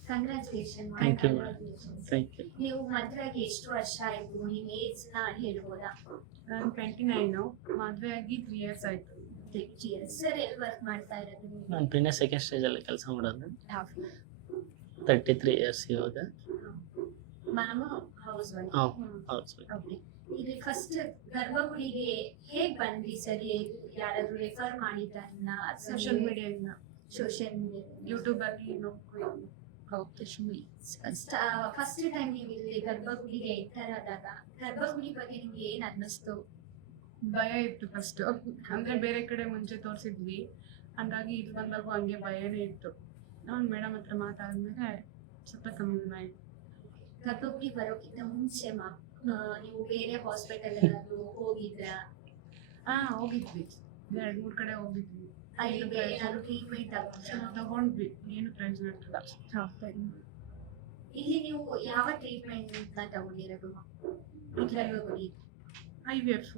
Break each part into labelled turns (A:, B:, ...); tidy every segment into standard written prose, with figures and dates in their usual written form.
A: Congratulation.
B: Thank you madam, thank you.
A: ನೀವು ಮದುವೆಯಾಗಿ ಎಷ್ಟು ವರ್ಷ ಆಯ್ತು? ನಿಮ್ಮ ಏಜ್ ನ ಹೇಳ್ಬೋದಾ?
C: ನಾನು 29, ಮದುವೆ ಆಗಿ 3 years ಆಯ್ತು.
A: 3 years. ಸರ್ ಎಲ್ಲಿ ವರ್ಕ್ ಮಾಡ್ತಾ ಇರೋದು ನೀವು?
B: ನಾನು ಪಿನ್ನೆ ಸೆಕೆಂಡ್ ಸ್ಟೇಜಲ್ಲಿ ಕೆಲಸ ಮಾಡೋದು. 33 years ಇವಾಗ.
A: Ma'am housewife.
B: ಹೌದು.
A: ಓಕೆ. ಇಲ್ಲಿ ಫಸ್ಟ್ ಗರ್ಭಗುಡಿಗೆ ಹೇಗ್ ಬಂದ್ರಿ ಸರ್? ಯಾರಾದ್ರೂ ರೆಫರ್ ಮಾಡಿದ್ರನ್ನ?
C: ಸೋಷಿಯಲ್ ಮೀಡಿಯಾದಿಂದ,
A: ಸೋಷಿಯಲ್ ಮೀಡಿಯಾ,
C: ಯೂಟ್ಯೂಬ್ ಅಲ್ಲಿ ನೋಡ್ಕೊಂಡು.
A: ಫಸ್ಟ್ ಟೈಮ್ ನೀವು ಇಲ್ಲಿ ಗರ್ಭಗುಡಿಗೆ ಎಂಟರ್ ಆದಾಗ ಗರ್ಭಗುಡಿ ಬಗ್ಗೆ ನಿಮ್ಗೆ ಏನ್ ಅನ್ನಿಸ್ತು?
C: ಭಯ ಇತ್ತು ಫಸ್ಟ್, ಅಂದ್ರೆ ಬೇರೆ ಕಡೆ ಮುಂಚೆ ತೋರಿಸಿದ್ವಿ, ಹಂಗಾಗಿ ಇಲ್ಲಿ ಬಂದಾಗೂ ಹಂಗೆ ಭಯನೇ ಇತ್ತು. ನಾನು ಮೇಡಮ್ ಹತ್ರ ಮಾತಾಡಿದ್ಮೇಲೆ ಸ್ವಲ್ಪ ಸಮಾಧಾನ ಆಯ್ತು.
A: ಗರ್ಭಗುಡಿ ಬರೋಕ್ಕಿಂತ ಮುಂಚೆ ನೀವು ಬೇರೆ ಹಾಸ್ಪಿಟಲ್ ಏನಾದ್ರು ಹೋಗಿದ್ರಾ?
C: ಹೋಗಿದ್ವಿ, 2-3 ಕಡೆ ಹೋಗಿದ್ವಿ.
A: ಅಲ್ಲಿ ಏನಾದ್ರು ಟ್ರೀಟ್ಮೆಂಟ್
C: ತಗೊಂಡ್ವಿ, ಏನು ಪ್ರಯೋಜನ ಆಗ್ತಿಲ್ಲ.
A: ಇಲ್ಲಿ ನೀವು ಯಾವ ಟ್ರೀಟ್ಮೆಂಟ್ ನ ತಗೊಂಡಿರೋದು? ಗರ್ಭಗುಡಿ
C: IVF.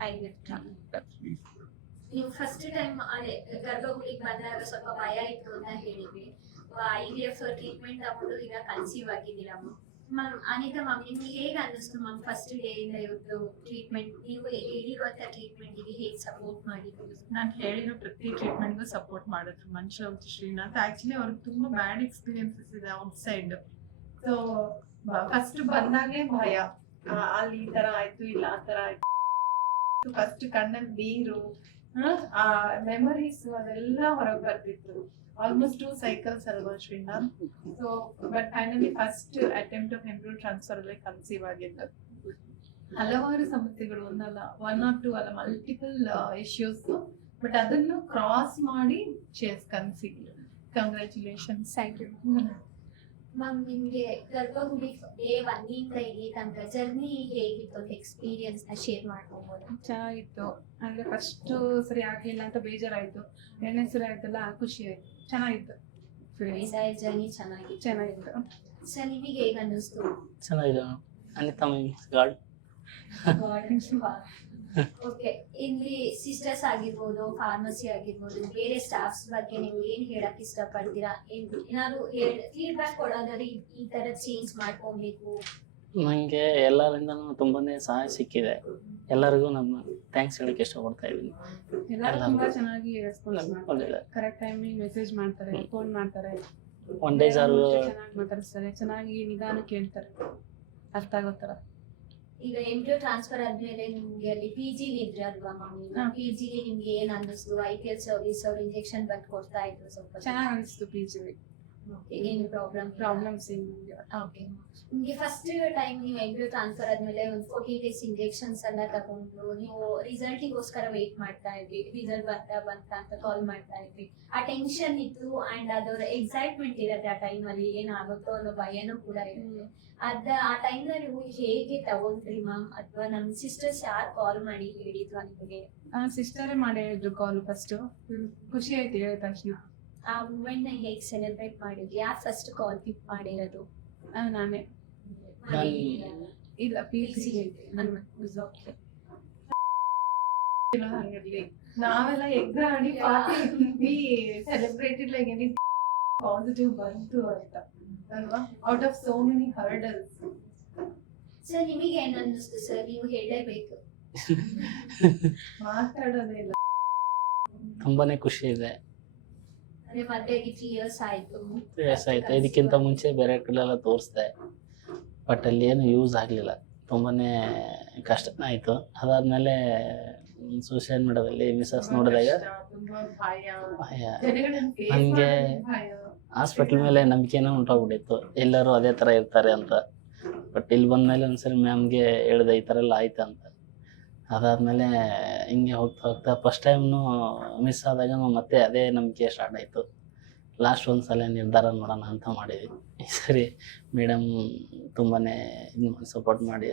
A: ನೀವು ಫಸ್ಟ್ ಟೈಮ್ ಅದೇ ಗರ್ಭಗುಡಿಗೆ ಬಂದಾಗ ಸ್ವಲ್ಪ ಭಯ ಇತ್ತು ಅಂತ ಹೇಳಿದ್ವಿ. IVF ಟ್ರೀಟ್ಮೆಂಟ್ ತಗೊಂಡು ಈಗ ಕನ್ಸೀವ್ ಆಗಿದ್ದೀರಾ ಮ್ಯಾಮ್. ಅನಿತಾ ಮ್ಯಾಮ್, ನಿಮ್ಗೆ ಹೇಗೆ ಅನ್ನಿಸ್ತು ಮ್ಯಾಮ್ ಫಸ್ಟ್ ಡೇ ಇಂದ ಇವತ್ತು ಟ್ರೀಟ್ಮೆಂಟ್? ನೀವು ಹೇಳಿರುವಂತ ಟ್ರೀಟ್ಮೆಂಟ್ ಗೆ ಹೇಗೆ ಸಪೋರ್ಟ್ ಮಾಡಿದ್ರು?
C: ನಾನು ಹೇಳಿರೋ ಪ್ರತಿ ಟ್ರೀಟ್ಮೆಂಟ್ಗೂ ಸಪೋರ್ಟ್ ಮಾಡಿದ್ರು ಮನುಷ್ಯ ಮತ್ತು ಶ್ರೀನಾಥ್. ಆಕ್ಚುಲಿ ಅವ್ರಿಗೆ ತುಂಬಾ ಬ್ಯಾಡ್ ಎಕ್ಸ್ಪೀರಿಯನ್ಸಸ್ ಇದೆ ಔಟ್ ಸೈಡ್. ಸೊ ಫಸ್ಟ್ ಬಂದಾಗೆ ಭಯ, ಅಲ್ಲಿ ಈ ತರ ಆಯ್ತು, ಇಲ್ಲ ಆ ತರ ಆಯ್ತು. ಫಸ್ಟ್ ಕಣ್ಣಲ್ಲಿ ನೀರು, ಮೆಮರೀಸ್ ಅದೆಲ್ಲ ಹೊರಗೆ ಬರ್ತಿತ್ತು. ಆಲ್ಮೋಸ್ಟ್ 2 cycles ಅಲ್ವಾ Srinath. So but finally first attempt of embryo transfer ಅಲ್ಲೇ ಕನ್ಸೀವ್ ಆಗಿದ್ದು. ಹಲವಾರು ಸಮಸ್ಯೆಗಳು, ಒಂದಲ್ಲ 1 or 2 ಅಲ್ಲ, ಮಲ್ಟಿಪಲ್ ಇಶ್ಯೂಸ್. ಬಟ್ ಅದನ್ನು ಕ್ರಾಸ್ ಮಾಡಿ conceive. Congratulations.
A: Thank you ma'am. ನಿಮ್ಗೆ ಗರ್ಭಗುಡಿ ಡೇ 1 ಇಂದ ಇಲ್ಲಿ ತನಕ ಜರ್ನಿ ಹೇಗಿತ್ತು? ಎಕ್ಸ್ಪೀರಿಯನ್ಸ್ ನ ಶೇರ್ ಮಾಡ್ಕೊಬೋದು?
C: ಚೆನ್ನಾಗಿತ್ತು. ಅಂದ್ರೆ ಫಸ್ಟ್ ಸರಿ ಆಗ್ಲಿಲ್ಲ ಅಂತ ಬೇಜಾರಾಯ್ತು, 2ನೇ ಸರಿ ಆಯ್ತಲ್ಲ ಖುಷಿ ಆಯ್ತು, ಚೆನ್ನಾಗಿತ್ತು.
A: ಜರ್ನಿ ಚೆನ್ನಾಗಿತ್ತು. ಸರ್ ನಿಮಗೆ ಹೇಗೆ ಅನ್ನಿಸ್ತು?
B: ಚೆನ್ನಾಗಿದೆ ಅನಿತಾ ಮೀನ್ಸ್ ಗಾಡ್.
A: ಓಕೆ. ಇಲ್ಲಿ ಸಿಸ್ಟರ್ಸ್ ಆಗಿರ್ಬೋದು, ಫಾರ್ಮಸಿ ಆಗಿರ್ಬೋದು, ಬೇರೆ ಸ್ಟಾಫ್ಸ್ ಬಗ್ಗೆ ನೀವು ಏನ್ ಹೇಳಕ್ ಇಷ್ಟಪಡ್ತೀರಾ? ಏನಾದ್ರು ಫೀಡ್ಬ್ಯಾಕ್ ಕೊಡೋದಾದ್ರೆ ಈ ತರ ಚೇಂಜ್ ಮಾಡ್ಕೊಬೇಕು?
B: ನನಗೆ ಎಲ್ಲರಿಂದನೂ ತುಂಬಾನೇ ಸಹಾಯ ಸಿಕ್ಕಿದೆ. ಎಲ್ಲರಿಗೂ ನಾನು ಥ್ಯಾಂಕ್ಸ್ ಹೇಳಕ್ಕೆ ಇಷ್ಟಪಡ್ತಾ ಇದ್ದೀನಿ.
C: ಎಲ್ಲರೂ ತುಂಬಾ ಚೆನ್ನಾಗಿ ರೆಸ್ಪಾನ್ಸ್ ಮಾಡ್ತಾರೆ,
B: ಒಳ್ಳೆಯದು.
C: ಕರೆಕ್ಟ್ ಟೈಮಿಗೆ ಮೆಸೇಜ್ ಮಾಡ್ತಾರೆ, ಫೋನ್ ಮಾಡ್ತಾರೆ,
B: ಒನ್ ಡೇ ಸಾರು
C: ಚೆನ್ನಾಗಿ ಮಾತಾಡಿಸ್ತಾರೆ, ಚೆನ್ನಾಗಿ ನಿಧಾನ ಕೇಳ್ತಾರೆ, ಅರ್ಥ ಆಗೋ ಥರ.
A: ಈಗ ಎಂಬ್ರಿಯೋ ಟ್ರಾನ್ಸ್ಫರ್ ಆದ್ಮೇಲೆ ನಿಮ್ಗೆ ಅಲ್ಲಿ PG ಇದ್ರೆ ಅಲ್ವಾ ಮ್ಯಾಮ್? PG ನಿಮ್ಗೆ ಏನ್ ಅನ್ನಿಸ್ತು? IPL ಸರ್ವಿಸ್ ಅವ್ರು ಇಂಜೆಕ್ಷನ್ ಬಂದು ಕೊಡ್ತಾ ಇದ್ರು, ಸ್ವಲ್ಪ
C: ಚೆನ್ನಾಗಿ ಅನಿಸ್ತು. PG
A: ಏನು ಪ್ರಾಬ್ಲಮ್ಸ್
C: ಏನಿಲ್ಲ.
A: ಓಕೆ. ನಿಮ್ಗೆ ಫಸ್ಟ್ ಟೈಮ್ ನೀವು ಎಂಬ್ರಿಯೋ ಟ್ರಾನ್ಸ್ಫರ್ ಆದ್ಮೇಲೆ ಒಂದು 40 days ಇಂಜೆಕ್ಷನ್ಸ್ ಎಲ್ಲ ತಗೊಂಡು ನೀವು ರಿಸಲ್ಟಿಗೋಸ್ಕರ ವೇಟ್ ಮಾಡ್ತಾ ಇದ್ವಿ, ರಿಸಲ್ಟ್ ಬಂತ ಅಂತ ಕಾಲ್ ಮಾಡ್ತಾ ಇದ್ವಿ. ಆ ಟೆನ್ಷನ್ ಇತ್ತು ಅಂಡ್ ಅದರ ಎಕ್ಸೈಟ್ಮೆಂಟ್ ಇರುತ್ತೆ ಆ ಟೈಮ್ ಅಲ್ಲಿ, ಏನಾಗುತ್ತೋ ಅನ್ನೋ ಭಯನೂ ಕೂಡ ಇರುತ್ತೆ. ಆ ಟೈಮ್ ನ ನೀವು ಹೇಗೆ ತಗೊಂಡ್ರಿ ಮ್ಯಾಮ್? ಅಥವಾ ನಮ್ ಸಿಸ್ಟರ್ಸ್ ಯಾರು ಕಾಲ್ ಮಾಡಿ ಹೇಳಿದ್ರು ನಿಮಗೆ?
C: ಸಿಸ್ಟರೇ ಮಾಡಿ ಹೇಳಿದ್ರು ಕಾಲ್. ಫಸ್ಟ್ ಖುಷಿ ಆಯ್ತು ಹೇಳಿದ ತಕ್ಷಣ.
A: ಆ ಮೂಮೆಂಟ್ ನ ಹೇಗೆ ಸೆಲೆಬ್ರೇಟ್ ಮಾಡಿದ್ರಿ? ಯಾರು ಫಸ್ಟ್ ಕಾಲ್ ಪಿಕ್ ಮಾಡಿರೋದು?
C: ನಾನೇ. ಇಲ್ಲ PG ಹಂಗಿರ್ಲಿ, ನಾವೆಲ್ಲ ಎಗ್ರಾಡಿ party celebrated like any positive ಬಂತು ಅಂತ ಅಲ್ವಾ, out of so many hurdles.
A: Sir ನಿಮಗೆ ಏನ್ ಅನ್ನಿಸ್ತು ಸರ್? ನೀವು ಹೇಳಲೇಬೇಕು,
C: ಮಾತಾಡೋದೇ ಇಲ್ಲ.
B: ತುಂಬಾನೇ ಖುಷಿ ಇದೆ.
A: ಮದುವೆಗೆ 3 years ಆಯ್ತು.
B: ಆಯ್ತು. ಇದಕ್ಕಿಂತ ಮುಂಚೆ ಬೇರೆ ಕಡೆಲ್ಲ ತೋರಿಸ್ದೆ, ಬಟ್ ಅಲ್ಲಿ ಏನು ಯೂಸ್ ಆಗಲಿಲ್ಲ. ತುಂಬಾನೇ ಕಷ್ಟ ಆಯಿತು. ಅದಾದ್ಮೇಲೆ ಸೋಷಿಯಲ್ ಮೀಡಿಯಾದಲ್ಲಿ ಮಿಸಸ್ ನೋಡಿದಾಗ ನನಗೆ ಹಾಸ್ಪಿಟ್ಲ್ ಮೇಲೆ ನಂಬಿಕೆನೇ ಉಂಟಾಗ್ಬಿಟ್ಟಿತ್ತು, ಎಲ್ಲರೂ ಅದೇ ಥರ ಇರ್ತಾರೆ ಅಂತ. ಬಟ್ ಇಲ್ಲಿ ಬಂದಮೇಲೆ ಒಂದ್ಸರಿ ಮ್ಯಾಮ್ಗೆ ಹೇಳಿದೆ ಈ ಥರ ಎಲ್ಲ ಆಯ್ತು ಅಂತ. ಅದಾದಮೇಲೆ ಹಿಂಗೆ ಹೋಗ್ತಾ ಹೋಗ್ತಾ ಫಸ್ಟ್ ಟೈಮ್ನು ಮಿಸ್ ಆದಾಗ ಮತ್ತೆ ಅದೇ ನಂಬಿಕೆ ಸ್ಟಾರ್ಟ್ ಆಯಿತು. ಲಾಸ್ಟ್ ಒಂದ್ಸಲ ನಿರ್ಧಾರ ಮಾಡೋಣ ಅಂತ ಮಾಡಿದ್ವಿ. ಈ ಸರಿ ಮೇಡಮ್ ತುಂಬಾ ಸಪೋರ್ಟ್ ಮಾಡಿ.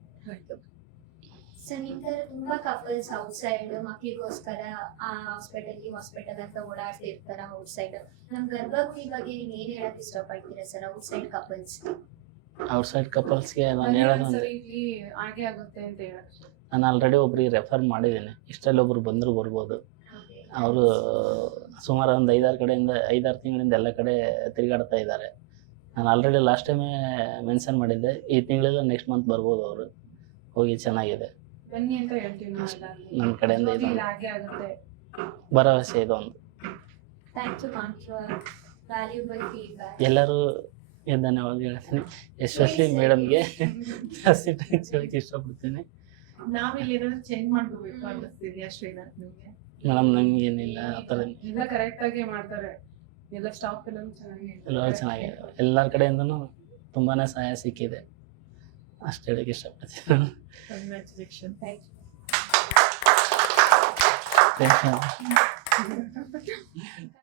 A: ಸರ್ ನಿಮ್ ತರ ತುಂಬಾ ಕಪಲ್ಸ್ ಔಟ್ ಸೈಡ್ ಮಕ್ಳಿಗೋಸ್ಕರ ಆ ಹಾಸ್ಪಿಟಲ್ ಅಂತ ಓಡಾಡ್ತಿರ್ತಾರ ಔಟ್ ಸೈಡ್. ನಮ್ ಗರ್ಭಗುಡಿ ಬಗ್ಗೆ ನೀವ್ ಏನ್ ಹೇಳಕ್ ಇಷ್ಟಪಡ್ತೀರಾ sir outside couples?
B: Outside ಕಪಲ್ಸ್ಗೆ ನಾನು ಹೇಳೋದು
C: ಹಾಗೆ ಆಗುತ್ತೆ ಅಂತ ಹೇಳಕ್ಕೆ
B: ನಾನು ಆಲ್ರೆಡಿ ಒಬ್ರಿಗೆ ರೆಫರ್ ಮಾಡಿದ್ದೀನಿ. ಇಷ್ಟಲ್ಲಿ ಒಬ್ರು ಬಂದರೂ ಬರ್ಬೋದು. ಅವರು ಸುಮಾರು ಒಂದು 5-6 ತಿಂಗಳಿಂದ ಎಲ್ಲ ಕಡೆ ತಿರುಗಾಡ್ತಾ ಇದ್ದಾರೆ. ನಾನು ಆಲ್ರೆಡಿ ಲಾಸ್ಟ್ ಟೈಮೇ ಮೆನ್ಷನ್ ಮಾಡಿದ್ದೆ, ಈ ತಿಂಗಳಲ್ಲಿ ನೆಕ್ಸ್ಟ್ ಮಂತ್ ಬರ್ಬೋದು ಅವರು. ಹೋಗಿ ಚೆನ್ನಾಗಿದೆ
C: ಬನ್ನಿ ಅಂತ ಹೇಳ್ತೀವಿ ನಾವು
B: ನನ್ನ ಕಡೆಯಿಂದ ಇದು
C: ಎಲ್ಲ ಹಾಗೆ ಆಗುತ್ತೆ.
B: ಭರವಸೆ ಇದೊಂದು.
A: Thank you for valuable feedback.
B: ಎಲ್ಲರೂ ಧನ್ಯವಾದ ಹೇಳ್ತೀನಿ, ಎಸ್ಪೆಷಲಿ ಮೇಡಮ್ಗೆ ಜಾಸ್ತಿ ಥ್ಯಾಂಕ್ಸ್ ಹೇಳಕ್ಕೆ ಇಷ್ಟಪಡ್ತೀನಿ.
C: ನಾವಿಲ್ಲಿ ಏನಾದ್ರು ಚೇಂಜ್ ಮಾಡ್ಕೋಬೇಕು ಅನ್ನಿಸ್ತಿದ್ಯಾ ಶ್ರೀನಾಥ್ ನಿಮ್ಗೆ?
B: ಮೇಡಮ್ ನಮಗೇನಿಲ್ಲ ಆ ಥರ,
C: ಎಲ್ಲ ಕರೆಕ್ಟ್ ಆಗಿ ಮಾಡ್ತಾರೆ, ಎಲ್ಲ ಸ್ಟಾಫ್ ಎಲ್ಲ ಚೆನ್ನಾಗಿ
B: ಎಲ್ಲ ಚೆನ್ನಾಗಿದೆ. ಎಲ್ಲರ ಕಡೆಯಿಂದನೂ ತುಂಬಾ ಸಹಾಯ ಸಿಕ್ಕಿದೆ, ಅಷ್ಟು ಹೇಳಕ್ಕೆ ಇಷ್ಟಪಡ್ತೀನಿ.
C: ಕಂಗ್ರ್ಯಾಚುಲೇಷನ್.
B: Thank you.